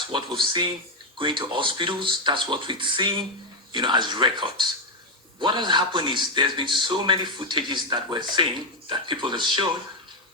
That's what we've seen going to hospitals. That's what we've seen, as records. What has happened is there's been so many footages that we're seeing that people have shown,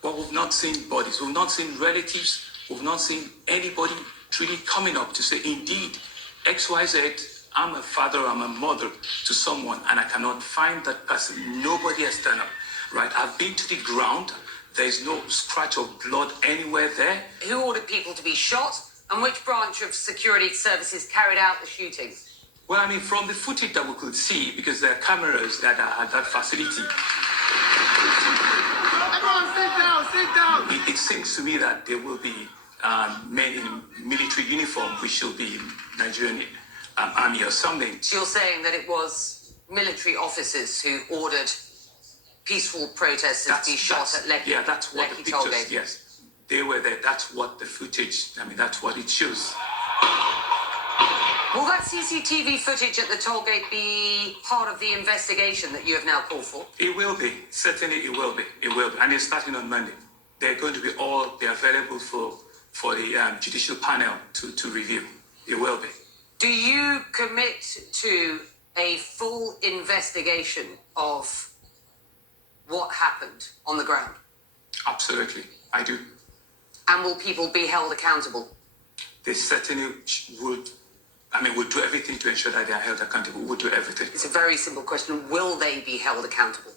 but we've not seen bodies. We've not seen relatives. We've not seen anybody truly coming up to say, indeed, XYZ, I'm a father, I'm a mother to someone, and I cannot find that person. Nobody has done up, right? I've been to the ground. There's no scratch of blood anywhere there. Who ordered people to be shot, and which branch of security services carried out the shootings? Well, from the footage that we could see, because there are cameras that are at that facility. Everyone sit down. It seems to me that there will be men in military uniform, which will be Nigerian army or something. So you're saying that it was military officers who ordered peaceful protesters to be shot at Lekki? Yeah, that's what Lekki the Toll pictures, Gate. yes. They were there. That's what the footage, that's what it shows. Will that CCTV footage at the toll gate be part of the investigation that you have now called for? It will be. Certainly it will be. It will be. And it's starting on Monday. They're going to be available for the judicial panel to review. It will be. Do you commit to a full investigation of what happened on the ground? Absolutely. I do. And will people be held accountable? They certainly would. We'll do everything to ensure that they are held accountable. We'll do everything. It's a very simple question. Will they be held accountable?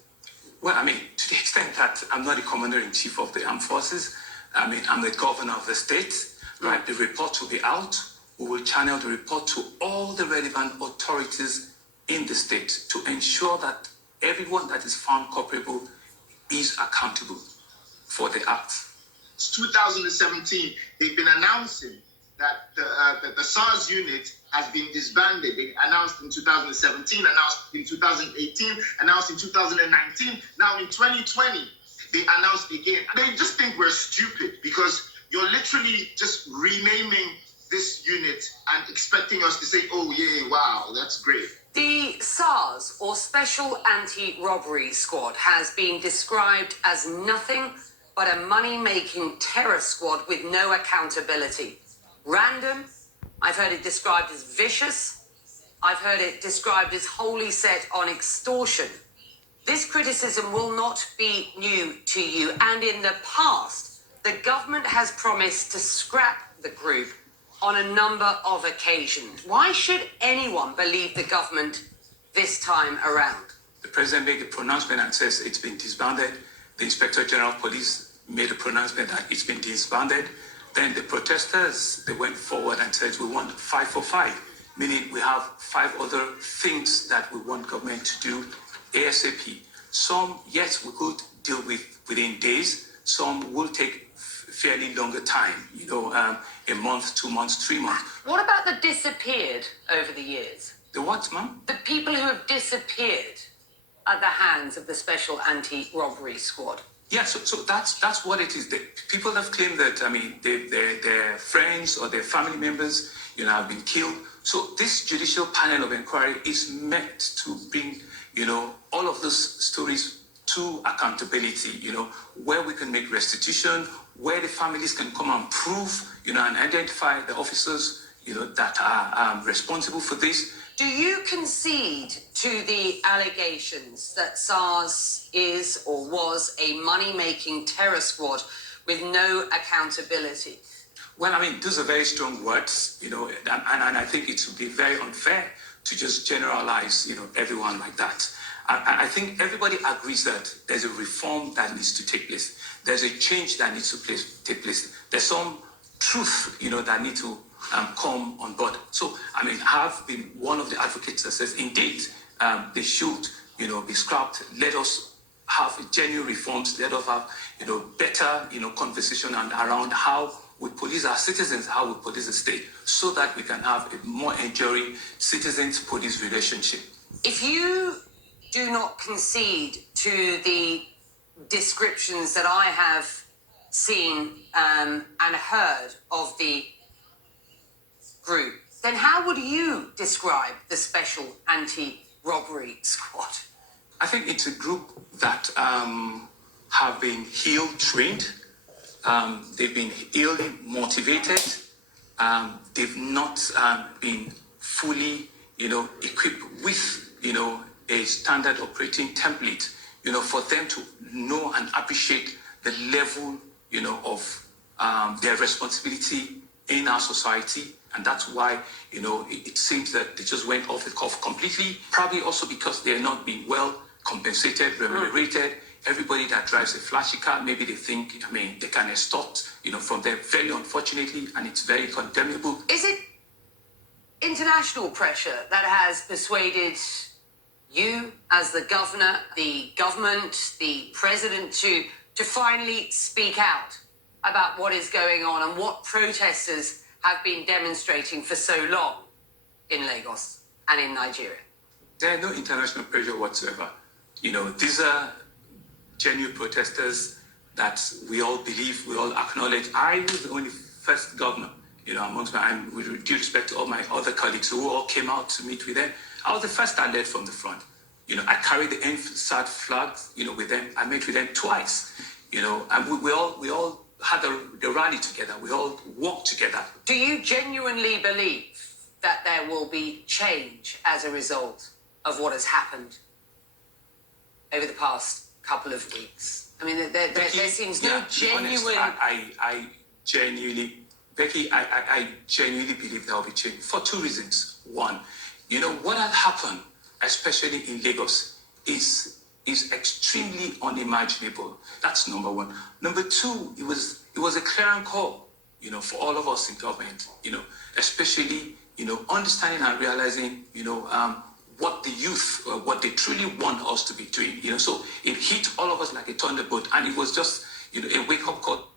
Well, to the extent that I'm not the commander-in-chief of the armed forces, I'm the governor of the state, right? The report will be out. We will channel the report to all the relevant authorities in the state to ensure that everyone that is found culpable is accountable for the act. Since 2017, they've been announcing that the SARS unit has been disbanded. They announced in 2017, announced in 2018, announced in 2019. Now in 2020, they announced again. They just think we're stupid because you're literally just renaming this unit and expecting us to say, oh yeah, wow, that's great. The SARS, or Special Anti-Robbery Squad, has been described as nothing but a money-making terror squad with no accountability. Random. I've heard it described as vicious. I've heard it described as wholly set on extortion. This criticism will not be new to you, and in the past, the government has promised to scrap the group on a number of occasions. Why should anyone believe the government this time around? The president made a pronouncement and says it's been disbanded. The Inspector General of Police made a pronouncement that it's been disbanded. Then the protesters, they went forward and said, we want 5 for 5, meaning we have 5 other things that we want government to do ASAP. Some, yes, we could deal with within days. Some will take fairly longer time, a month, 2 months, 3 months. What about the disappeared over the years? The what, ma'am? The people who have disappeared at the hands of the Special Anti-Robbery Squad. Yeah, so that's what it is. People have claimed that, their friends or their family members, have been killed. So this judicial panel of inquiry is meant to bring, all of those stories to accountability, where we can make restitution, where the families can come and prove, and identify the officers, that are responsible for this. Do you concede to the allegations that SARS is or was a money-making terror squad with no accountability? Well, those are very strong words, and I think it would be very unfair to just generalize, everyone like that. I think everybody agrees that there's a reform that needs to take place. There's a change that needs to take place. There's some truth, that need to come on board. So, I have been one of the advocates that says, indeed, they should, be scrapped. Let us have genuine reforms. Let us have, better, conversation around how we police our citizens, how we police the state, so that we can have a more enduring citizens-police relationship. If you do not concede to the descriptions that I have seen and heard of the group, then how would you describe the Special Anti-Robbery Squad? I think it's a group that have been trained. They've been ill motivated. they've not been fully, equipped with, a standard operating template, for them to know and appreciate the level, of their responsibility in our society. And that's why, it seems that they just went off the cuff completely, probably also because they're not being well compensated, remunerated. Everybody that drives a flashy car, maybe they think, they can extort, from them, very unfortunately, and it's very condemnable. Is it international pressure that has persuaded you as the governor, the government, the president to finally speak out about what is going on and what protesters have been demonstrating for so long in Lagos and in Nigeria? There are no international pressure whatsoever. These are genuine protesters that we all believe, we all acknowledge. I was the only first governor, amongst with due respect to all my other colleagues who all came out to meet with them. I was the first that led from the front. I carried the NSAD flags, with them. I met with them twice, and we all had the rally together. We all walked together. Do you genuinely believe that there will be change as a result of what has happened over the past couple of weeks? There seems no genuine... I genuinely, Becky, I genuinely believe there will be change for two reasons. One, what had happened, especially in Lagos, is extremely unimaginable. That's number one. Number two, it was a clear call, for all of us in government, especially, understanding and realizing, what the youth, what they truly want us to be doing, So it hit all of us like a thunderbolt, and it was just, a wake-up call.